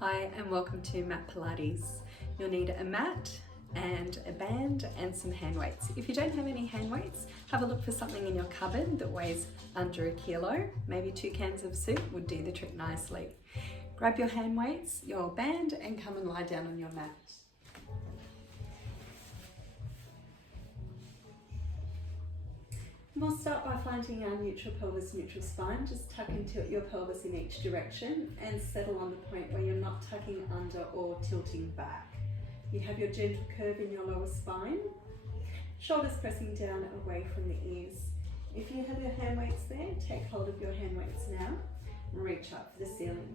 Hi and welcome to Mat Pilates. You'll need a mat and a band and some hand weights. If you don't have any hand weights, have a look for something in your cupboard that weighs under a kilo. Maybe 2 cans of soup would do the trick nicely. Grab your hand weights, your band, and come and lie down on your mat. We'll start by finding our neutral pelvis, neutral spine. Just tuck and tilt your pelvis in each direction and settle on the point where you're not tucking under or tilting back. You have your gentle curve in your lower spine, shoulders pressing down away from the ears. If you have your hand weights there, take hold of your hand weights now and reach up for the ceiling.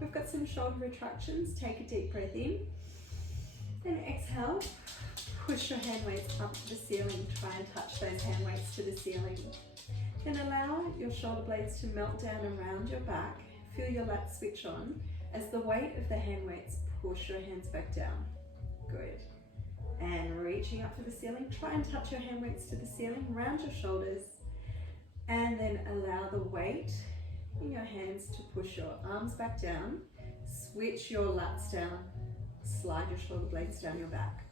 We've got some shoulder retractions. Take a deep breath in, then exhale. Push your hand weights up to the ceiling. Try and touch those hand weights to the ceiling. Then allow your shoulder blades to melt down around your back. Feel your lats switch on as the weight of the hand weights push your hands back down. Good. And reaching up to the ceiling. Try and touch your hand weights to the ceiling. Round your shoulders. And then allow the weight in your hands to push your arms back down. Switch your lats down. Slide your shoulder blades down your back.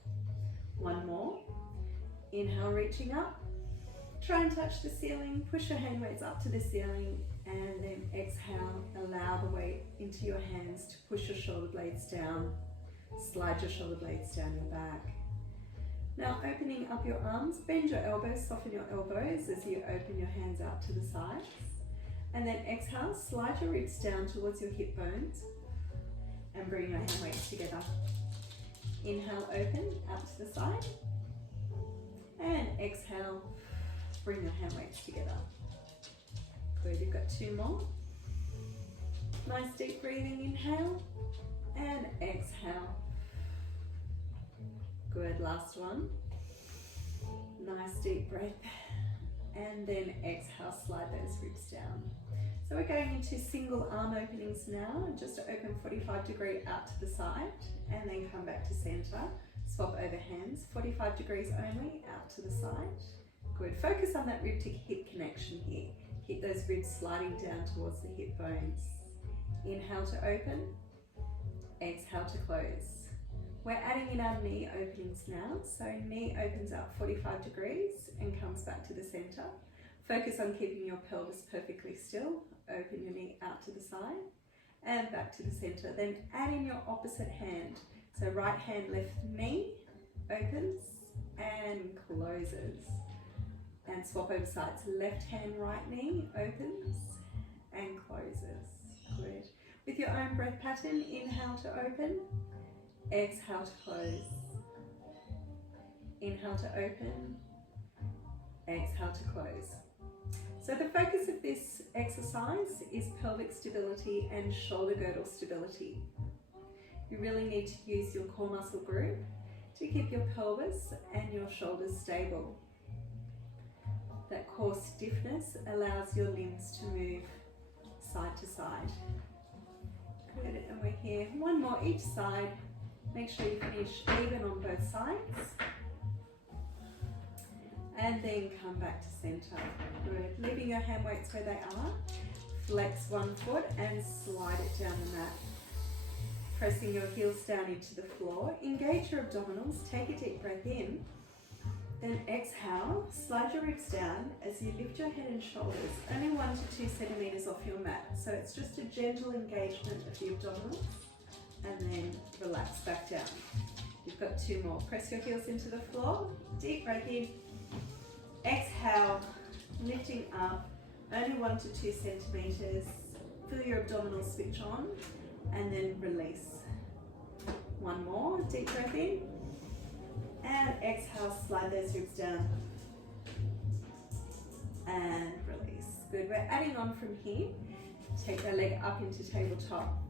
One more. Inhale, reaching up. Try and touch the ceiling. Push your hand weights up to the ceiling. And then exhale. Allow the weight into your hands to push your shoulder blades down. Slide your shoulder blades down your back. Now opening up your arms. Bend your elbows. Soften your elbows as you open your hands out to the sides. And then exhale. Slide your ribs down towards your hip bones. And bring your hand weights together. Inhale, open, out to the side. And exhale, bring your hand weights together. Good, you've got 2 more. Nice deep breathing, inhale and exhale. Good, last one. Nice deep breath. And then exhale, slide those ribs down. So we're going into single arm openings now, just to open 45-degree out to the side and then come back to center. Swap over hands, 45 degrees only, out to the side. Good, focus on that rib to hip connection here. Keep those ribs sliding down towards the hip bones. Inhale to open, exhale to close. We're adding in our knee openings now. So knee opens out 45 degrees and comes back to the center. Focus on keeping your pelvis perfectly still. Open your knee out to the side and back to the center. Then add in your opposite hand. So right hand, left knee opens and closes. And swap over sides. Left hand, right knee opens and closes. Good. With your own breath pattern, inhale to open, exhale to close. Inhale to open, exhale to close. So the focus of this exercise is pelvic stability and shoulder girdle stability. You really need to use your core muscle group to keep your pelvis and your shoulders stable. That core stiffness allows your limbs to move side to side. Good, and we're here. 1 more each side. Make sure you finish even on both sides. And then come back to center. Good. Leaving your hand weights where they are. Flex one foot and slide it down the mat. Pressing your heels down into the floor. Engage your abdominals. Take a deep breath in. Then exhale. Slide your ribs down as you lift your head and shoulders. Only 1 to 2 centimeters off your mat. So it's just a gentle engagement of the abdominals. And then relax back down. You've got 2 more. Press your heels into the floor. Deep breath in. Exhale, lifting up, only 1 to 2 centimeters. Feel your abdominals switch on and then release. 1 more, deep breath in. And exhale, slide those ribs down. And release. Good, we're adding on from here. Take that leg up into tabletop.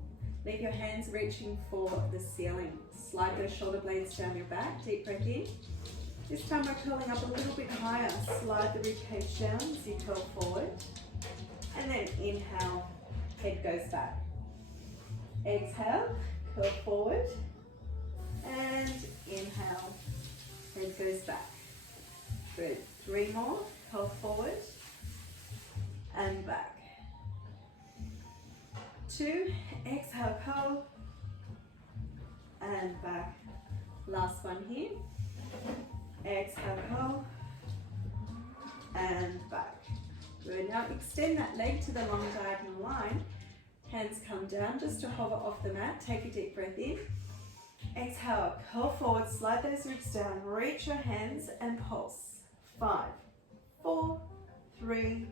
Leave your hands reaching for the ceiling. Slide those shoulder blades down your back. Deep breath in. This time we're curling up a little bit higher. Slide the rib cage down as you curl forward. And then inhale, head goes back. Exhale, curl forward. And inhale, head goes back. Good. 3 more, curl forward and back. 2, exhale, curl, and back. Last one here. Exhale, curl, and back. Good. Now extend that leg to the long diagonal line. Hands come down just to hover off the mat. Take a deep breath in. Exhale, curl forward, slide those ribs down. Reach your hands and pulse. 5, 4, 3,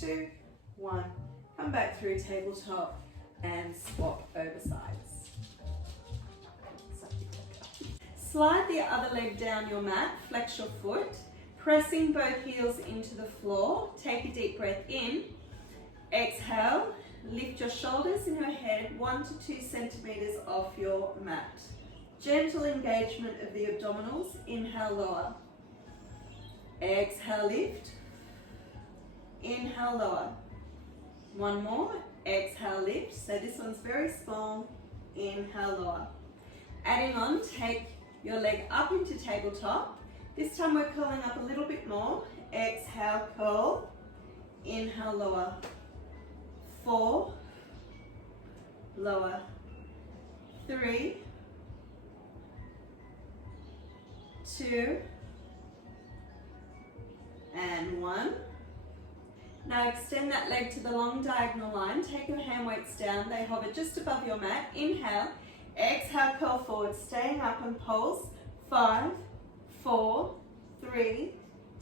2, 1. Come back through tabletop and swap over sides. Slide the other leg down your mat, flex your foot, pressing both heels into the floor. Take a deep breath in. Exhale, lift your shoulders and your head 1 to 2 centimeters off your mat. Gentle engagement of the abdominals. Inhale, lower. Exhale, lift. Inhale, lower. One more. Exhale, lift. So this one's very small. Inhale, lower. Adding on, take your leg up into tabletop. This time we're curling up a little bit more. Exhale, curl. Inhale, lower. 4, lower. 3, 2, and 1. Now extend that leg to the long diagonal line. Take your hand weights down. They hover just above your mat. Inhale. Exhale, curl forward, staying up and pulse. 5, 4, 3,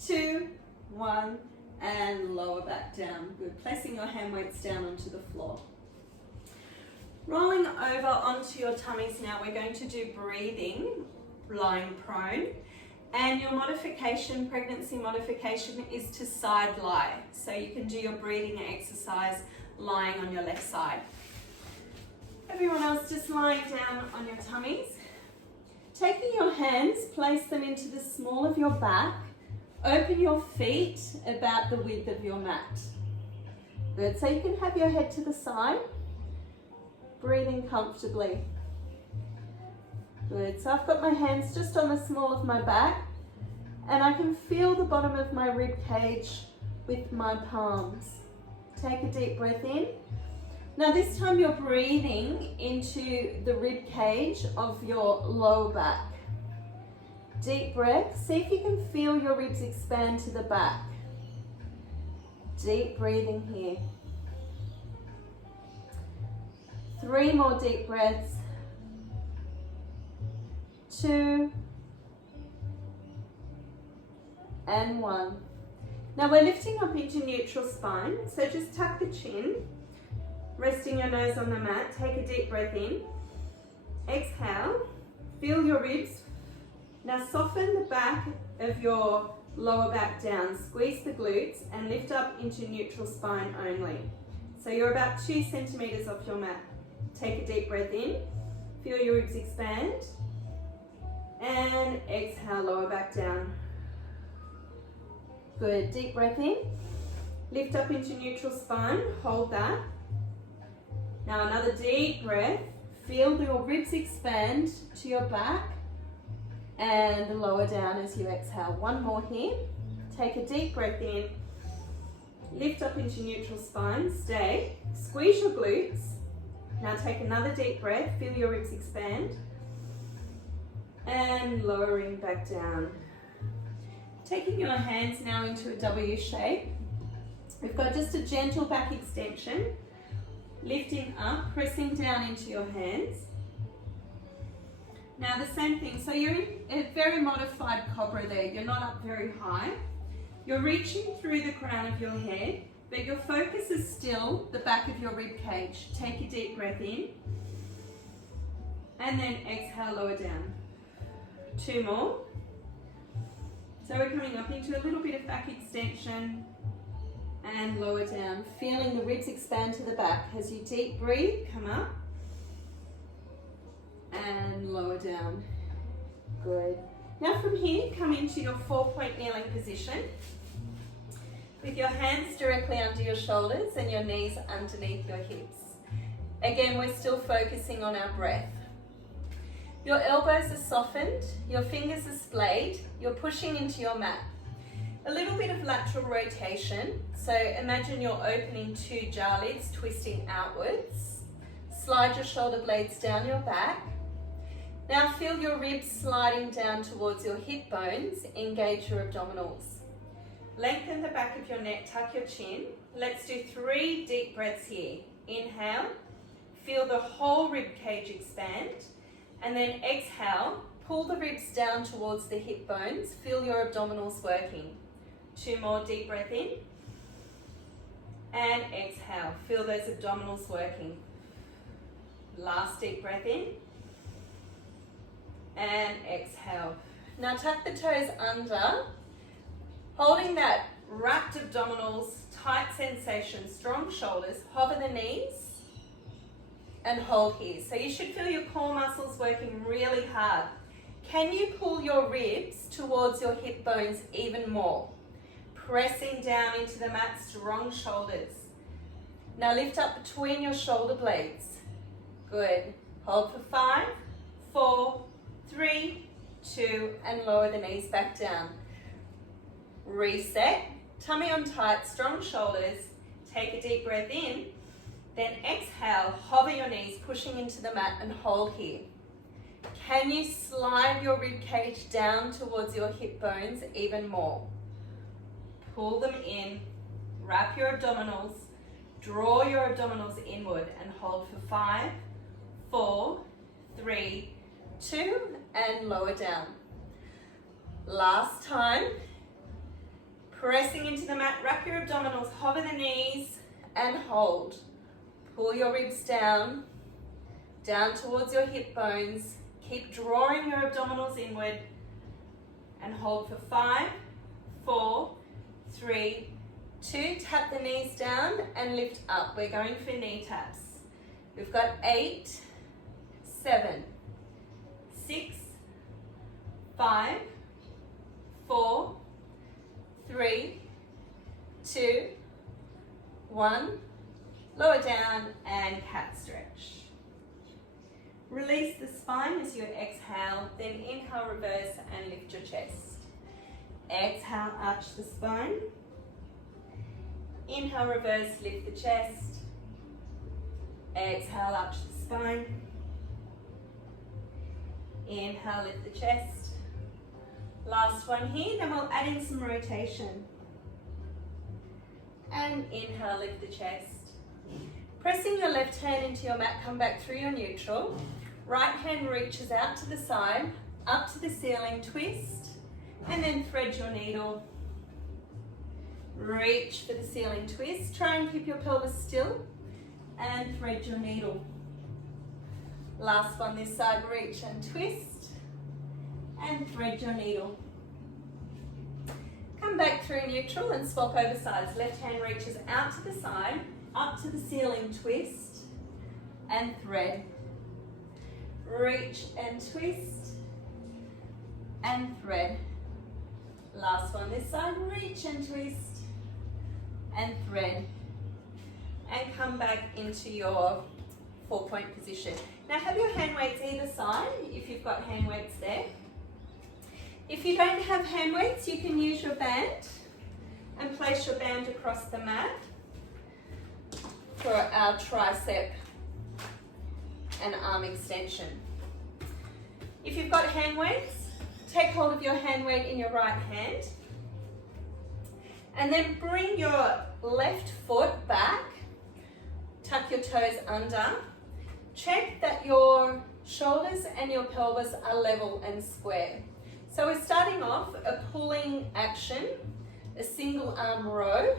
2, 1, and lower back down. Good. Placing your hand weights down onto the floor. Rolling over onto your tummies now, we're going to do breathing, lying prone. And your modification, pregnancy modification, is to side lie. So you can do your breathing exercise lying on your left side. Everyone else just lying down on your tummies. Taking your hands, place them into the small of your back. Open your feet about the width of your mat. Good, so you can have your head to the side. Breathing comfortably. Good, so I've got my hands just on the small of my back and I can feel the bottom of my rib cage with my palms. Take a deep breath in. Now this time you're breathing into the rib cage of your lower back. Deep breath, see if you can feel your ribs expand to the back. Deep breathing here. 3 more deep breaths. 2, and 1. Now we're lifting up into neutral spine, so just tuck the chin, resting your nose on the mat. Take a deep breath in. Exhale, feel your ribs. Now soften the back of your lower back down, squeeze the glutes and lift up into neutral spine only. So you're about 2 centimeters off your mat. Take a deep breath in, feel your ribs expand. And exhale, lower back down. Good, deep breath in. Lift up into neutral spine, hold that. Now another deep breath. Feel your ribs expand to your back and lower down as you exhale. One more here. Take a deep breath in. Lift up into neutral spine, stay. Squeeze your glutes. Now take another deep breath, feel your ribs expand. And lowering back down. Taking your hands now into a W shape. We've got just a gentle back extension. Lifting up, pressing down into your hands. Now the same thing, so you're in a very modified cobra there. You're not up very high. You're reaching through the crown of your head, but your focus is still the back of your rib cage. Take a deep breath in. And then exhale, lower down. 2 more. So we're coming up into a little bit of back extension and lower down, feeling the ribs expand to the back. As you deep breathe, come up and lower down. Good. Now from here, come into your 4-point kneeling position with your hands directly under your shoulders and your knees underneath your hips. Again, we're still focusing on our breath. Your elbows are softened, your fingers are splayed, you're pushing into your mat. A little bit of lateral rotation, so imagine you're opening 2 jar lids, twisting outwards. slide your shoulder blades down your back. Now feel your ribs sliding down towards your hip bones, engage your abdominals. Lengthen the back of your neck, tuck your chin. Let's do 3 deep breaths here. Inhale, feel the whole rib cage expand, and then exhale, pull the ribs down towards the hip bones, feel your abdominals working. 2 more, deep breath in, and exhale, feel those abdominals working. Last deep breath in, and exhale. Now tuck the toes under, holding that wrapped abdominals, tight sensation, strong shoulders, hover the knees, and hold here. So you should feel your core muscles working really hard. Can you pull your ribs towards your hip bones even more? Pressing down into the mat, strong shoulders. Now lift up between your shoulder blades. Good. Hold for 5, 4, 3, 2, and lower the knees back down. Reset, tummy on tight, strong shoulders. Take a deep breath in, then exhale, hover your knees, pushing into the mat and hold here. Can you slide your rib cage down towards your hip bones even more? Pull them in, wrap your abdominals, draw your abdominals inward and hold for 5, 4, 3, 2, and lower down. Last time. Pressing into the mat, wrap your abdominals, hover the knees and hold. Pull your ribs down towards your hip bones. Keep drawing your abdominals inward and hold for 5, 4, 3, 2. Tap the knees down and lift up. We're going for knee taps. We've got 8, 7, 6, 5, 4, 3, 2, 1. Lower down and cat stretch. Release the spine as you exhale, then inhale, reverse and lift your chest. Exhale, arch the spine. Inhale, reverse, lift the chest. Exhale, arch the spine. Inhale, lift the chest. Last one here, then we'll add in some rotation. And inhale, lift the chest. Pressing your left hand into your mat, come back through your neutral. Right hand reaches out to the side, up to the ceiling, twist, and then thread your needle. Reach for the ceiling, twist. Try and keep your pelvis still, and thread your needle. Last one this side, reach and twist, and thread your needle. Come back through neutral and swap over sides. Left hand reaches out to the side, up to the ceiling, twist, and thread. Reach and twist, and thread. Last one this side, reach and twist, and thread. And come back into your 4-point position. Now have your hand weights either side, if you've got hand weights there. If you don't have hand weights, you can use your band and place your band across the mat for our tricep and arm extension. If you've got hand weights, take hold of your hand weight in your right hand and then bring your left foot back, tuck your toes under. Check that your shoulders and your pelvis are level and square. So we're starting off a pulling action, a single arm row.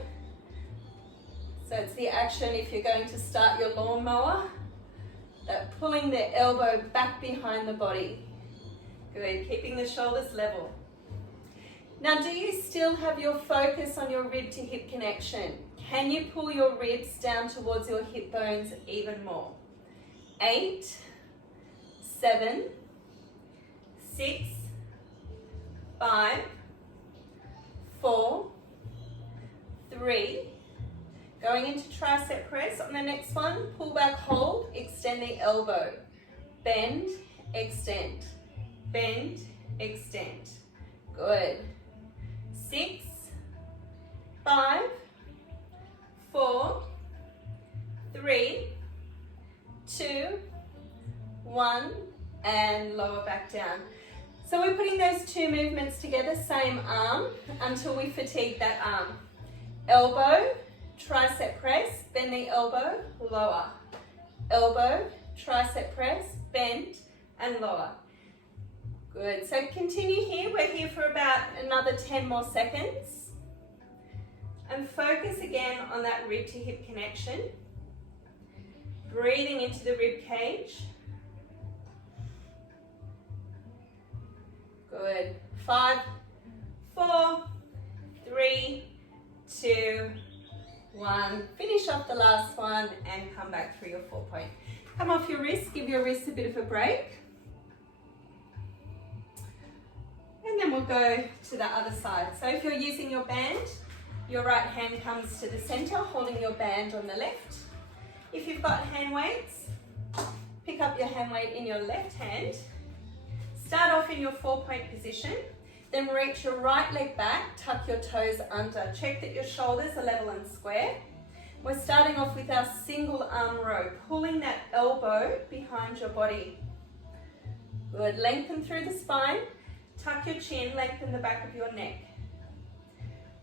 So it's the action if you're going to start your lawnmower, that pulling the elbow back behind the body. Good, keeping the shoulders level. Now do you still have your focus on your rib to hip connection? Can you pull your ribs down towards your hip bones even more? 8, 7, 6, 5, 4, 3, going into tricep press. On the next one, pull back, hold, extend the elbow. Bend, extend, bend, extend. Good. 6, 5, 4, 3, 2, 1, and lower back down. So we're putting those two movements together, same arm, until we fatigue that arm. Elbow, tricep press, bend the elbow, lower. Elbow, tricep press, bend, and lower. Good, so continue here. We're here for about another 10 more seconds. And focus again on that rib to hip connection. Breathing into the rib cage. Good. 5, 4, 3, 2, 1. Finish off the last one and come back through your 4-point. Come off your wrist, give your wrists a bit of a break. And then we'll go to the other side. So if you're using your band, your right hand comes to the center, holding your band on the left. If you've got hand weights, pick up your hand weight in your left hand. Start off in your 4-point position. Then reach your right leg back, tuck your toes under. Check that your shoulders are level and square. We're starting off with our single arm row, pulling that elbow behind your body. Good, lengthen through the spine, tuck your chin, lengthen the back of your neck.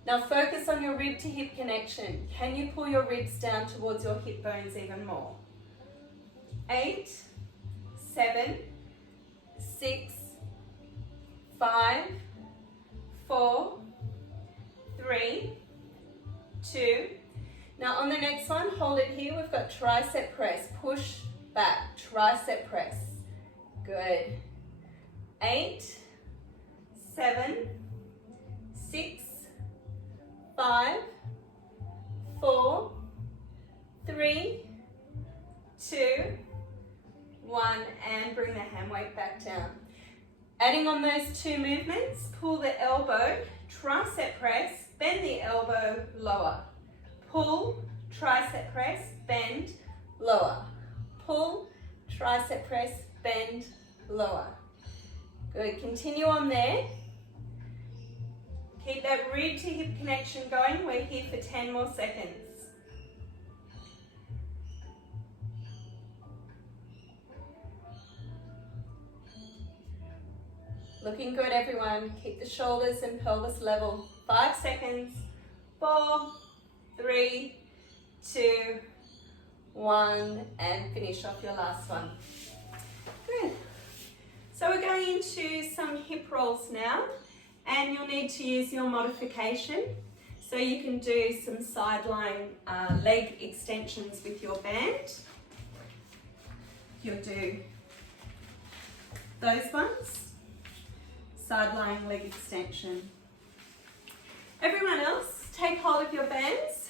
Now focus on your rib to hip connection. Can you pull your ribs down towards your hip bones even more? 8, 7, 6, 5, 4, 3, 2. Now on the next one, hold it here. We've got tricep press. Push back, tricep press. Good. 8, 7, 6, 5, 4, 3, 2, 1, and bring the hand weight back down. Adding on those two movements, pull the elbow, tricep press, bend the elbow, lower. Pull, tricep press, bend, lower. Pull, tricep press, bend, lower. Good, continue on there. Keep that rib to hip connection going. We're here for 10 more seconds. Looking good, everyone. Keep the shoulders and pelvis level. 5 seconds. 4, 3, 2, 1, and finish off your last one. Good. So we're going into some hip rolls now, and you'll need to use your modification. So you can do some sideline leg extensions with your band. You'll do those ones. Sideline leg extension. Everyone else, take hold of your bands,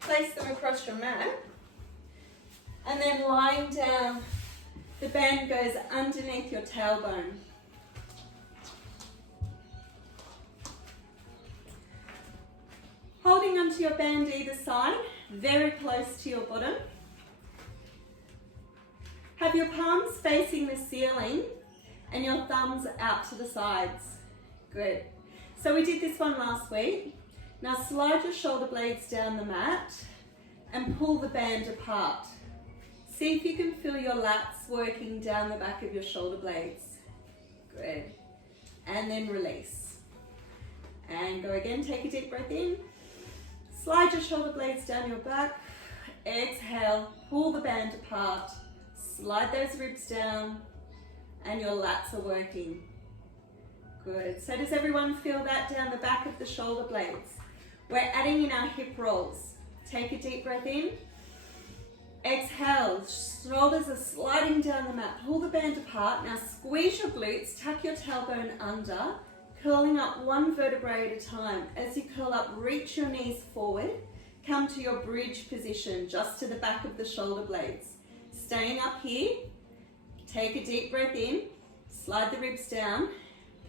place them across your mat, and then lying down, the band goes underneath your tailbone. Holding onto your band either side, very close to your bottom. Have your palms facing the ceiling and your thumbs out to the sides. Good. So we did this one last week. Now slide your shoulder blades down the mat and pull the band apart. See if you can feel your lats working down the back of your shoulder blades. Good. And then release. And go again, take a deep breath in. Slide your shoulder blades down your back. Exhale, pull the band apart. Slide those ribs down. And your lats are working. Good. So does everyone feel that down the back of the shoulder blades? We're adding in our hip rolls. Take a deep breath in. Exhale, shoulders are sliding down the mat. Pull the band apart. Now squeeze your glutes, tuck your tailbone under, curling up one vertebrae at a time. As you curl up, reach your knees forward. Come to your bridge position, just to the back of the shoulder blades. Staying up here. Take a deep breath in, slide the ribs down,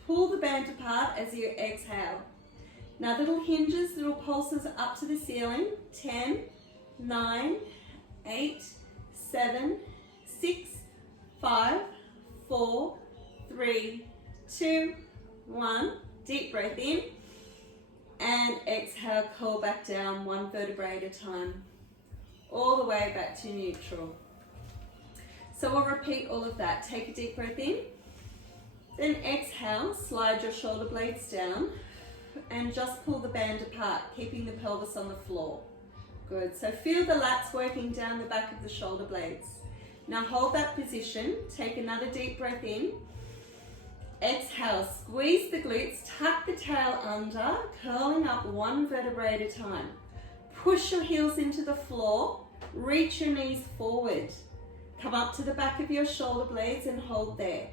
pull the band apart as you exhale. Now little hinges, little pulses up to the ceiling. 10, 9, 8, 7, 6, 5, 4, 3, 2, 1. Deep breath in and exhale, curl back down one vertebrae at a time. All the way back to neutral. So we'll repeat all of that. Take a deep breath in, then exhale, slide your shoulder blades down and just pull the band apart, keeping the pelvis on the floor. Good, so feel the lats working down the back of the shoulder blades. Now hold that position, take another deep breath in, exhale, squeeze the glutes, tuck the tail under, curling up one vertebrae at a time. Push your heels into the floor, reach your knees forward. Come up to the back of your shoulder blades and hold there.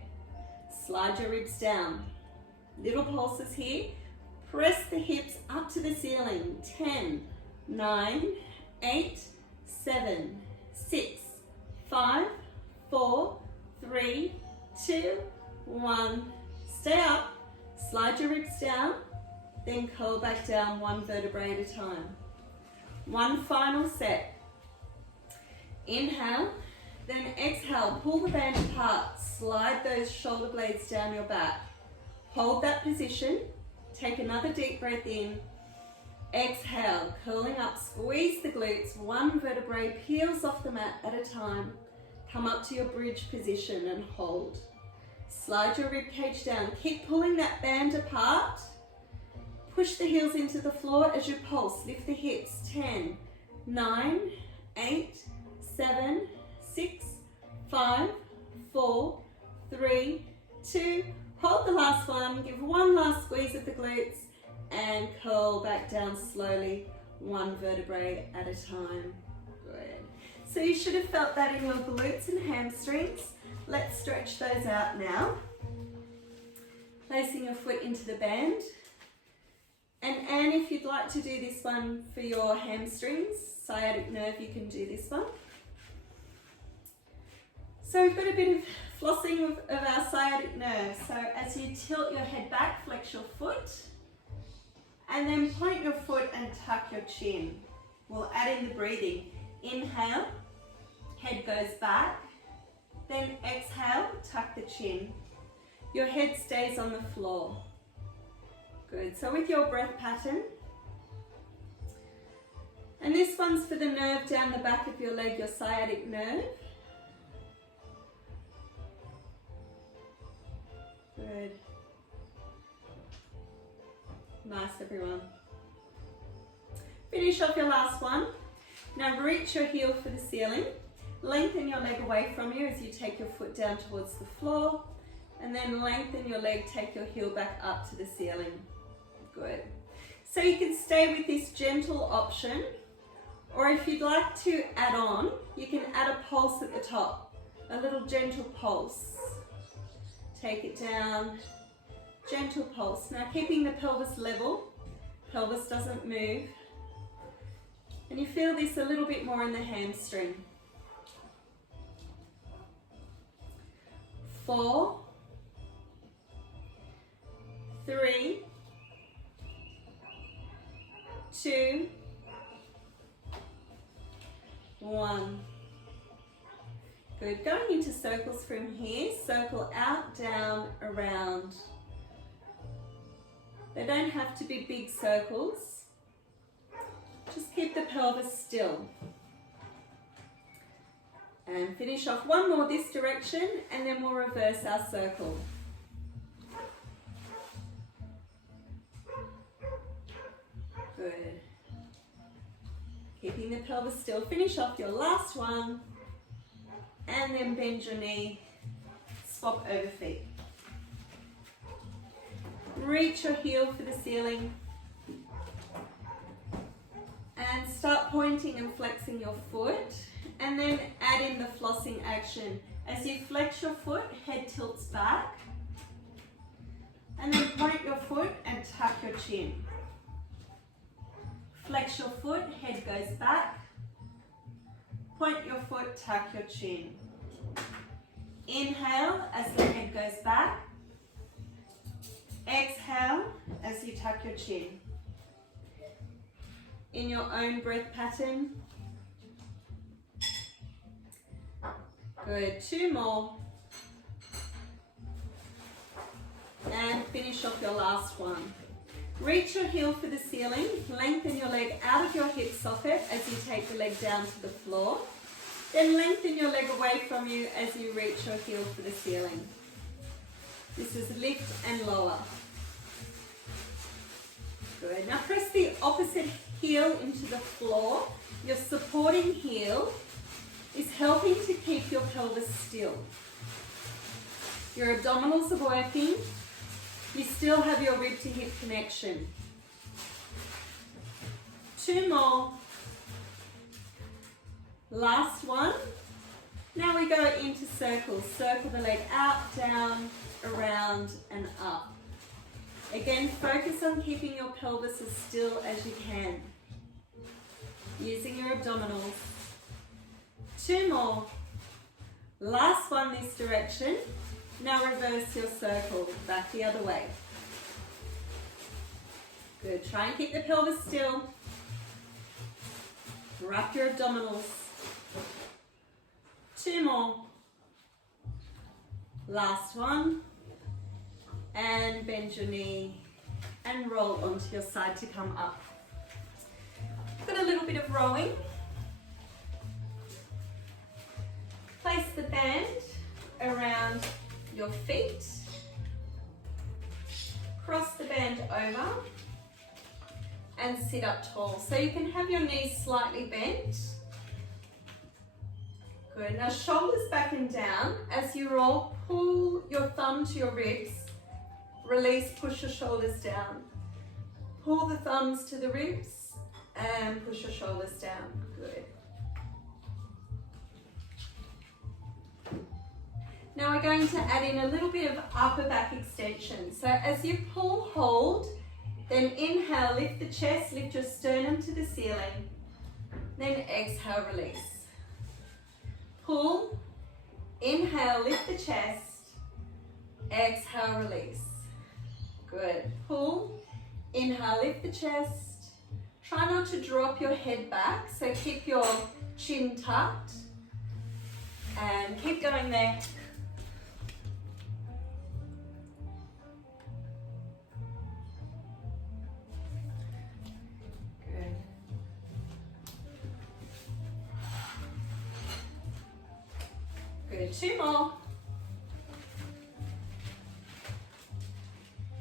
Slide your ribs down. Little pulses here. Press the hips up to the ceiling. 10, 9, 8, 7, 6, 5, 4, 3, 2, 1. Stay up. Slide your ribs down. Then curl back down one vertebrae at a time. One final set. Inhale. Then exhale, pull the band apart, slide those shoulder blades down your back. Hold that position, take another deep breath in, exhale, curling up, squeeze the glutes, one vertebrae peels off the mat at a time. Come up to your bridge position and hold. Slide your rib cage down, keep pulling that band apart. Push the heels into the floor as you pulse, lift the hips, 10, 9, 8, 7, 6, 5, 4, 3, 2, hold the last one, give one last squeeze of the glutes and curl back down slowly, one vertebrae at a time. Good. So you should have felt that in your glutes and hamstrings. Let's stretch those out now. Placing your foot into the band. And Anne, if you'd like to do this one for your hamstrings, sciatic nerve, you can do this one. So we've got a bit of flossing of our sciatic nerve. So as you tilt your head back, flex your foot, and then point your foot and tuck your chin. We'll add in the breathing. Inhale, head goes back, then exhale, tuck the chin. Your head stays on the floor. Good, so with your breath pattern, and this one's for the nerve down the back of your leg, your sciatic nerve. Good. Nice, everyone. Finish off your last one. Now reach your heel for the ceiling. Lengthen your leg away from you as you take your foot down towards the floor. And then lengthen your leg, take your heel back up to the ceiling. Good. So you can stay with this gentle option, or if you'd like to add on, you can add a pulse at the top, a little gentle pulse. Take it down, gentle pulse. Now keeping the pelvis level, pelvis doesn't move. And you feel this a little bit more in the hamstring. 4, 3, 2, 1. Good, going into circles from here, circle out, down, around. They don't have to be big circles. Just keep the pelvis still. And finish off one more this direction, and then we'll reverse our circle. Good. Keeping the pelvis still. Finish off your last one. And then bend your knee, swap over feet. Reach your heel for the ceiling. And start pointing and flexing your foot. And then add in the flossing action. As you flex your foot, head tilts back. And then point your foot and tuck your chin. Flex your foot, head goes back. Point your foot, tuck your chin. Inhale as the head goes back. Exhale as you tuck your chin. In your own breath pattern. Good, 2 more. And finish off your last one. Reach your heel for the ceiling, lengthen your leg out of your hip socket as you take the leg down to the floor. Then lengthen your leg away from you as you reach your heel for the ceiling. This is lift and lower. Good. Now press the opposite heel into the floor. Your supporting heel is helping to keep your pelvis still. Your abdominals are working. You still have your rib to hip connection. 2 more. Last one. Now we go into circles. Circle the leg out, down, around and up. Again, focus on keeping your pelvis as still as you can. Using your abdominals. 2 more. Last one this direction. Now reverse your circle, back the other way. Good, try and keep the pelvis still. Wrap your abdominals. 2 more. Last one. And bend your knee and roll onto your side to come up. Got a little bit of rowing. Place the band around your feet. Cross the band over and sit up tall. So you can have your knees slightly bent. Good. Now shoulders back and down. As you roll, pull your thumb to your ribs. Release, push your shoulders down. Pull the thumbs to the ribs and push your shoulders down. Good. Now we're going to add in a little bit of upper back extension. So as you pull, hold, then inhale, lift the chest, lift your sternum to the ceiling. Then exhale, release. Pull, inhale, lift the chest, exhale, release. Good. Pull, inhale, lift the chest. Try not to drop your head back, so keep your chin tucked. And keep going there. Good. Good. 2 more.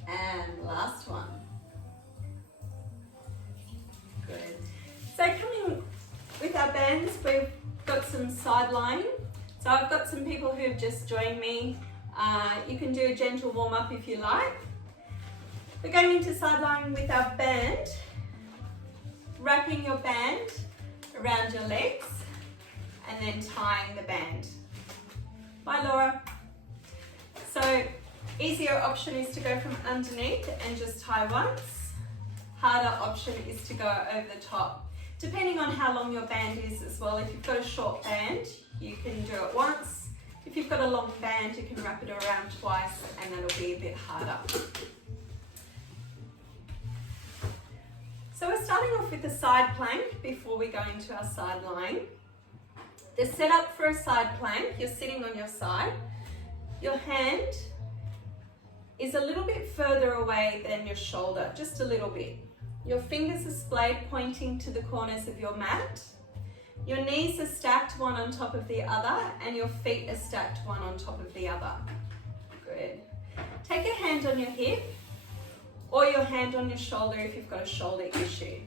And last one. Good. So coming with our bands, we've got some side lining. So I've got some people who've just joined me. You can do a gentle warm up if you like. We're going into side lining with our band. Wrapping your band around your legs and then tying the band. Bye, Laura. So easier option is to go from underneath and just tie once. Harder option is to go over the top. Depending on how long your band is as well. If you've got a short band, you can do it once. If you've got a long band, you can wrap it around twice and that'll be a bit harder. So we're starting off with the side plank before we go into our side lying. The setup for a side plank, you're sitting on your side. Your hand is a little bit further away than your shoulder, just a little bit. Your fingers are splayed, pointing to the corners of your mat. Your knees are stacked one on top of the other and your feet are stacked one on top of the other. Good. Take your hand on your hip or your hand on your shoulder if you've got a shoulder issue.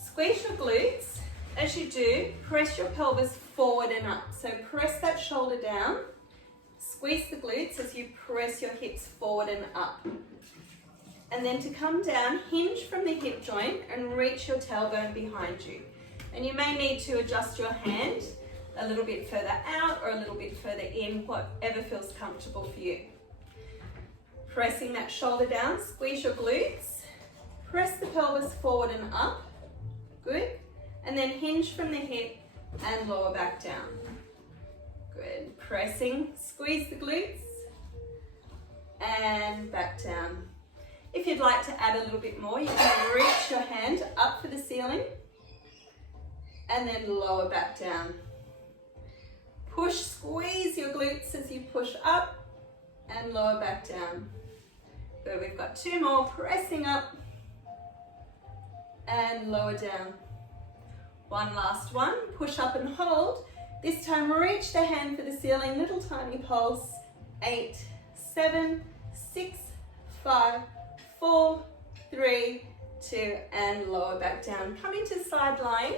Squeeze your glutes. As you do, press your pelvis forward and up. So press that shoulder down. Squeeze the glutes as you press your hips forward and up. And then to come down, hinge from the hip joint and reach your tailbone behind you. And you may need to adjust your hand a little bit further out or a little bit further in, whatever feels comfortable for you. Pressing that shoulder down, squeeze your glutes, press the pelvis forward and up. Good. And then hinge from the hip and lower back down. Good. Pressing, squeeze the glutes and back down. If you'd like to add a little bit more, you can reach your hand up for the ceiling and then lower back down. Push, squeeze your glutes as you push up and lower back down. Good, we've got 2 more, pressing up and lower down. One last one, push up and hold. This time, reach the hand for the ceiling, little tiny pulse. 8, 7, 6, 5, 4, 3, 2, and lower back down. Coming to side lying.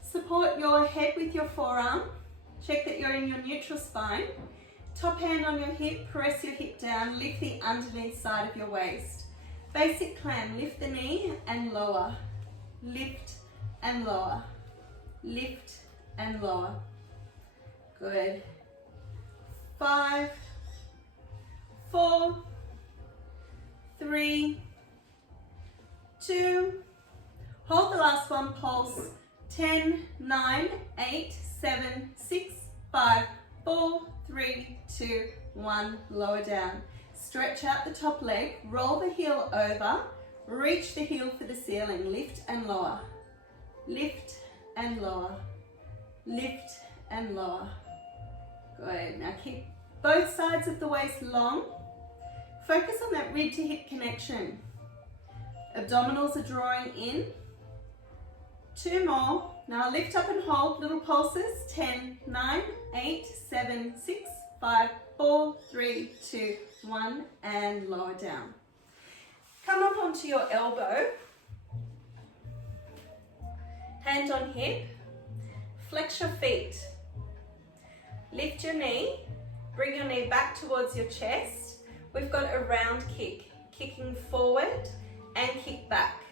Support your head with your forearm. Check that you're in your neutral spine. Top hand on your hip, press your hip down, lift the underneath side of your waist. Basic clam, lift the knee and lower. Lift and lower. Lift and lower. Good. 5, 4, 3, 2, hold the last one, pulse. 10, 9, 8, 7, 6, 5, 4, 3, 2, 1, lower down. Stretch out the top leg, roll the heel over, reach the heel for the ceiling, lift and lower. Lift and lower. Lift and lower. Good. Now keep both sides of the waist long. Focus on that rib to hip connection. Abdominals are drawing in. 2 more. Now lift up and hold, little pulses. 10, 9, 8, 7, 6, 5, 4, 3, 2, 1, and lower down. Come up onto your elbow. Hand on hip. Flex your feet. Lift your knee. Bring your knee back towards your chest. We've got a round kick. Kicking forward and kick back.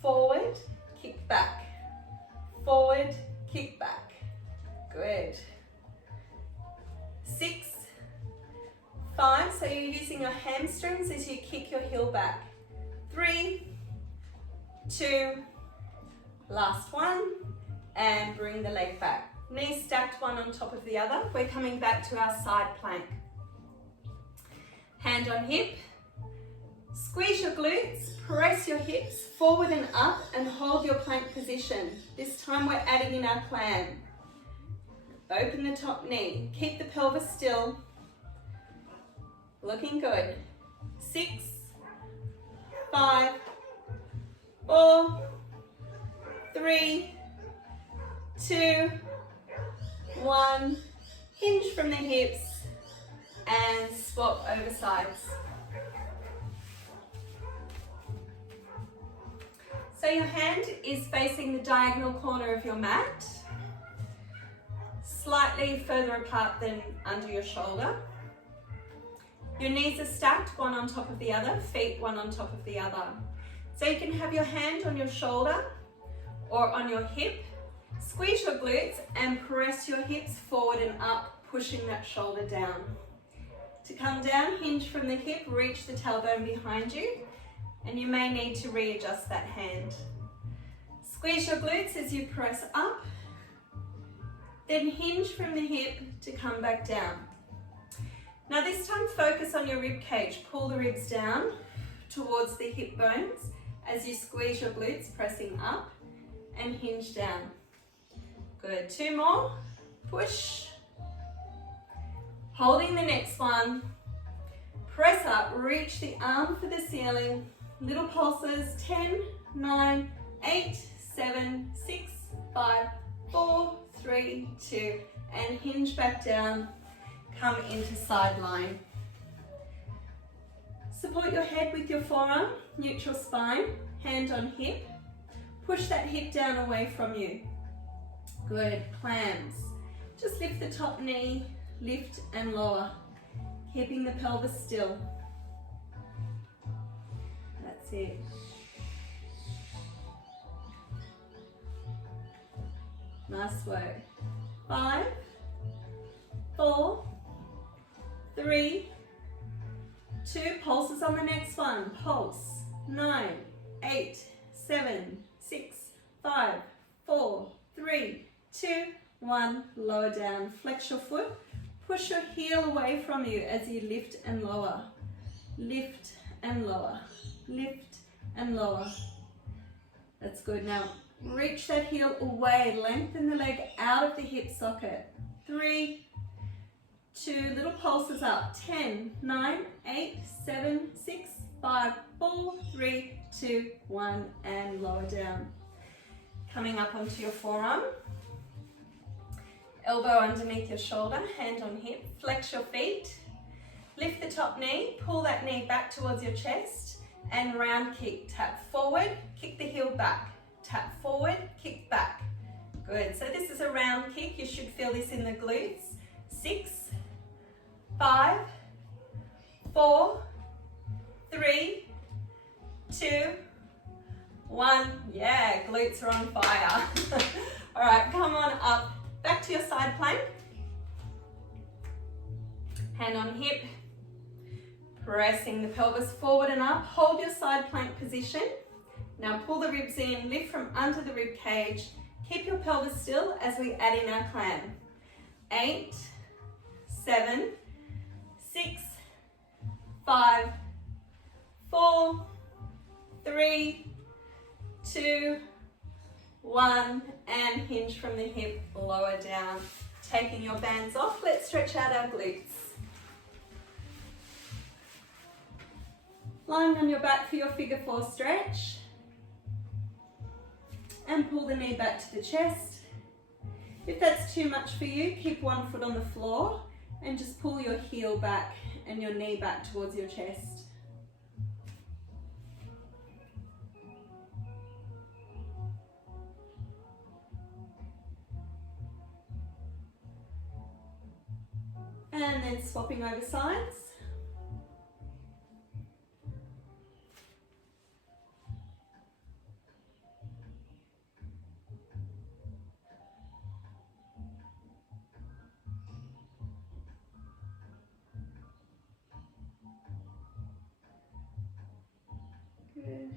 Forward, kick back. Forward, kick back. Good. 6, 5, so you're using your hamstrings as you kick your heel back. 3, 2, last one, and bring the leg back. Knees stacked one on top of the other. We're coming back to our side plank. Hand on hip. Squeeze your glutes, press your hips forward and up and hold your plank position. This time we're adding in our clam. Open the top knee, keep the pelvis still. Looking good. 6, 5, 4, 3, 2, 1. Hinge from the hips and swap over sides. So your hand is facing the diagonal corner of your mat, slightly further apart than under your shoulder. Your knees are stacked, one on top of the other, feet one on top of the other. So you can have your hand on your shoulder or on your hip. Squeeze your glutes and press your hips forward and up, pushing that shoulder down. To come down, hinge from the hip, reach the tailbone behind you, and you may need to readjust that hand. Squeeze your glutes as you press up, then hinge from the hip to come back down. Now this time focus on your rib cage. Pull the ribs down towards the hip bones as you squeeze your glutes, pressing up and hinge down. Good, 2 more, push. Holding the next one, press up, reach the arm for the ceiling, little pulses, 10, 9, 8, 7, 6, 5, 4, 3, 2, and hinge back down, come into side lying. Support your head with your forearm, neutral spine, hand on hip, push that hip down away from you. Good, clams. Just lift the top knee, lift and lower, keeping the pelvis still. That's it. Nice work. 5, 4, 3, 2, pulses on the next one. Pulse. 9, 8, 7, 6, 5, 4, 3, 2, 1. Lower down. Flex your foot. Push your heel away from you as you lift and lower. Lift and lower. Lift and lower. That's good. Now reach that heel away. Lengthen the leg out of the hip socket. 3, 2, little pulses up. 10, 9, 8, 7, 6, 5, 4, 3, 2, 1, and lower down. Coming up onto your forearm. Elbow underneath your shoulder, hand on hip, flex your feet, lift the top knee, pull that knee back towards your chest, and round kick. Tap forward, kick the heel back. Tap forward, kick back. Good, so this is a round kick. You should feel this in the glutes. 6, 5, 4, 3, 2, 1. Yeah, glutes are on fire. All right, come on up. Back to your side plank. Hand on hip. Pressing the pelvis forward and up. Hold your side plank position. Now pull the ribs in, lift from under the rib cage. Keep your pelvis still as we add in our climb. 8, 7, 6, 5, 4, 3, 2, 1, and hinge from the hip, lower down. Taking your bands off, let's stretch out our glutes. Lying on your back for your figure 4 stretch. And pull the knee back to the chest. If that's too much for you, keep one foot on the floor and just pull your heel back and your knee back towards your chest. And then swapping over sides. Good.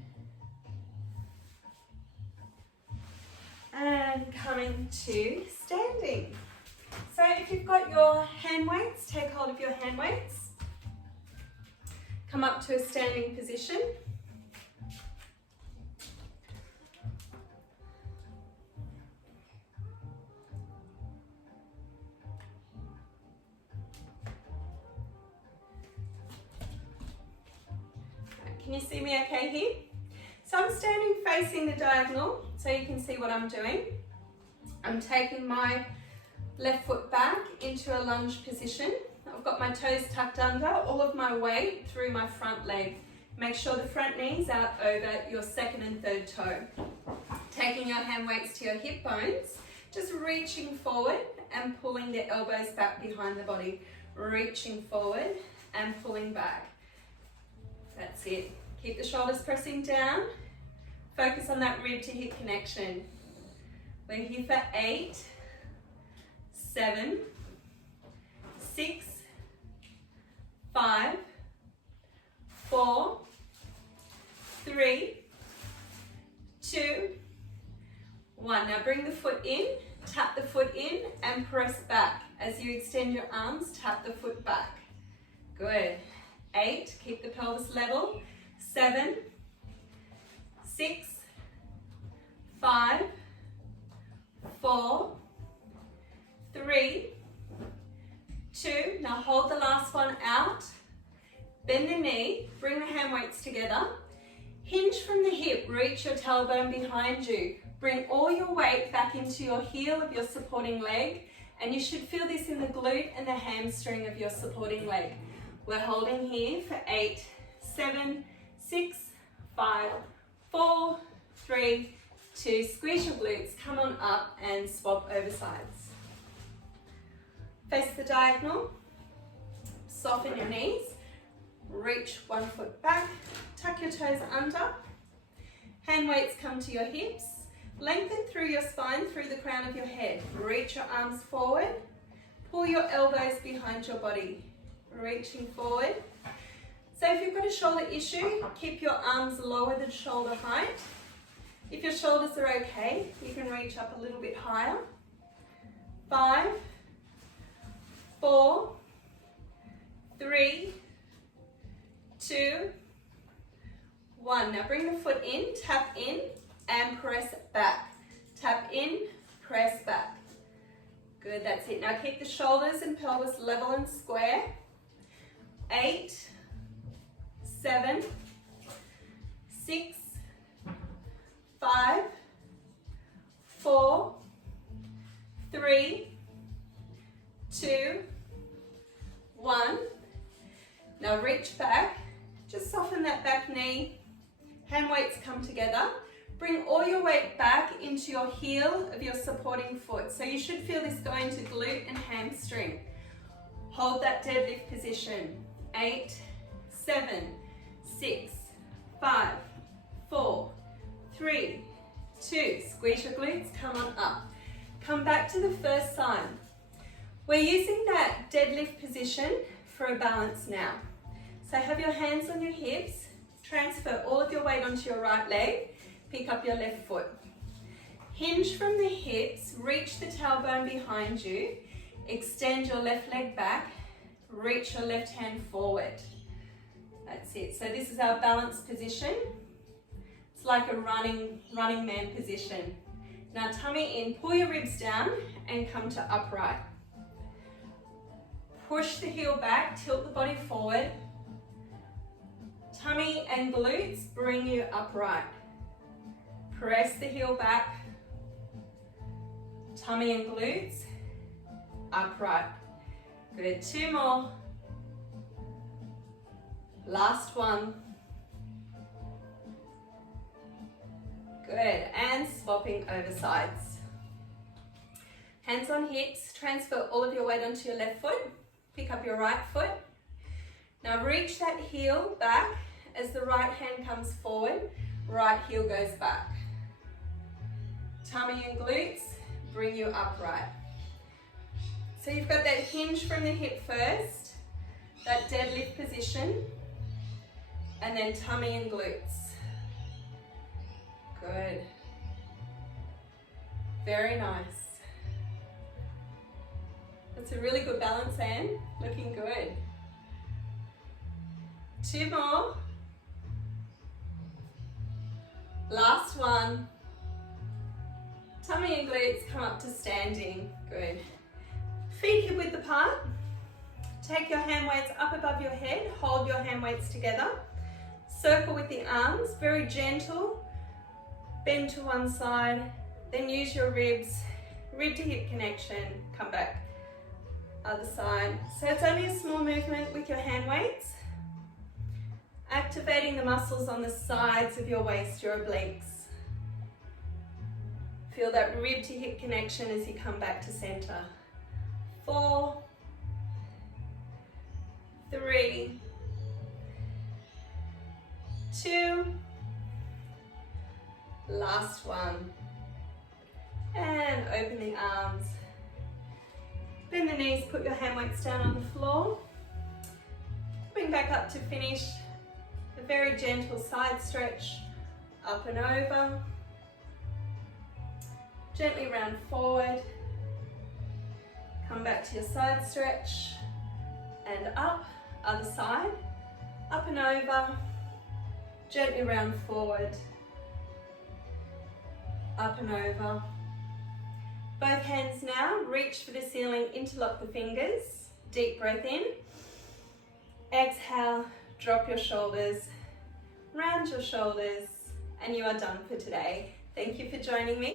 And coming to standing. So if you've got your hand weights, take hold of your hand weights. Come up to a standing position. Can you see me okay here? So I'm standing facing the diagonal so you can see what I'm doing. I'm taking my left foot back into a lunge position. I've got my toes tucked under, all of my weight through my front leg. Make sure the front knee's out over your second and third toe. Taking your hand weights to your hip bones, just reaching forward and pulling the elbows back behind the body. Reaching forward and pulling back. That's it. Keep the shoulders pressing down. Focus on that rib to hip connection. We're here for 8, 7, 6, 5, 4, 3, 2, 1. Now bring the foot in, tap the foot in and press back. As you extend your arms, tap the foot back. Good. 8, keep the pelvis level. 7, 6, 5, 4, 3, 2. Now hold the last one out. Bend the knee, bring the hand weights together. Hinge from the hip, reach your tailbone behind you. Bring all your weight back into your heel of your supporting leg, and you should feel this in the glute and the hamstring of your supporting leg. We're holding here for 8, 7, 6, 5, 4, 3, 2. Squeeze your glutes, come on up and swap over sides. Face the diagonal, soften your knees, reach one foot back, tuck your toes under, hand weights come to your hips, lengthen through your spine, through the crown of your head. Reach your arms forward, pull your elbows behind your body, reaching forward. So if you've got a shoulder issue, keep your arms lower than shoulder height. If your shoulders are okay, you can reach up a little bit higher. 5, 4, 3, 2, 1. Now bring the foot in, tap in and press back. Tap in, press back. Good, that's it. Now keep the shoulders and pelvis level and square. 8, 7, 6, 5, 4, 3, 2, 1. Now reach back, just soften that back knee, hand weights come together. Bring all your weight back into your heel of your supporting foot. So you should feel this going to glute and hamstring. Hold that deadlift position. 8, 7, 6, 5, 4, 3, 2. Squeeze your glutes, come on up. Come back to the first side. We're using that deadlift position for a balance now. So have your hands on your hips, transfer all of your weight onto your right leg, pick up your left foot. Hinge from the hips, reach the tailbone behind you, extend your left leg back, reach your left hand forward. That's it. So this is our balanced position. It's like a running man position. Now tummy in, pull your ribs down and come to upright. Push the heel back, tilt the body forward. Tummy and glutes bring you upright. Press the heel back. Tummy and glutes, upright. Good, 2 more. Last one. Good, and swapping over sides. Hands on hips, transfer all of your weight onto your left foot. Pick up your right foot. Now reach that heel back as the right hand comes forward, right heel goes back. Tummy and glutes bring you upright. So you've got that hinge from the hip first, that deadlift position, and then tummy and glutes. Good. Very nice. That's a really good balance, Anne. Looking good. 2 more. Last one. Tummy and glutes come up to standing. Good. Feet hip width apart. Take your hand weights up above your head. Hold your hand weights together. Circle with the arms, very gentle. Bend to one side. Then use your ribs, rib to hip connection. Come back. Other side. So it's only a small movement with your hand weights. Activating the muscles on the sides of your waist, your obliques. Feel that rib to hip connection as you come back to center. 4, 3, 2, last one. And open the arms. Bend the knees, put your hand weights down on the floor. Bring back up to finish. A very gentle side stretch, up and over. Gently round forward. Come back to your side stretch and up, other side, up and over. Gently round forward, up and over. Both hands now, reach for the ceiling, interlock the fingers. Deep breath in. Exhale, drop your shoulders, round your shoulders, and you are done for today. Thank you for joining me.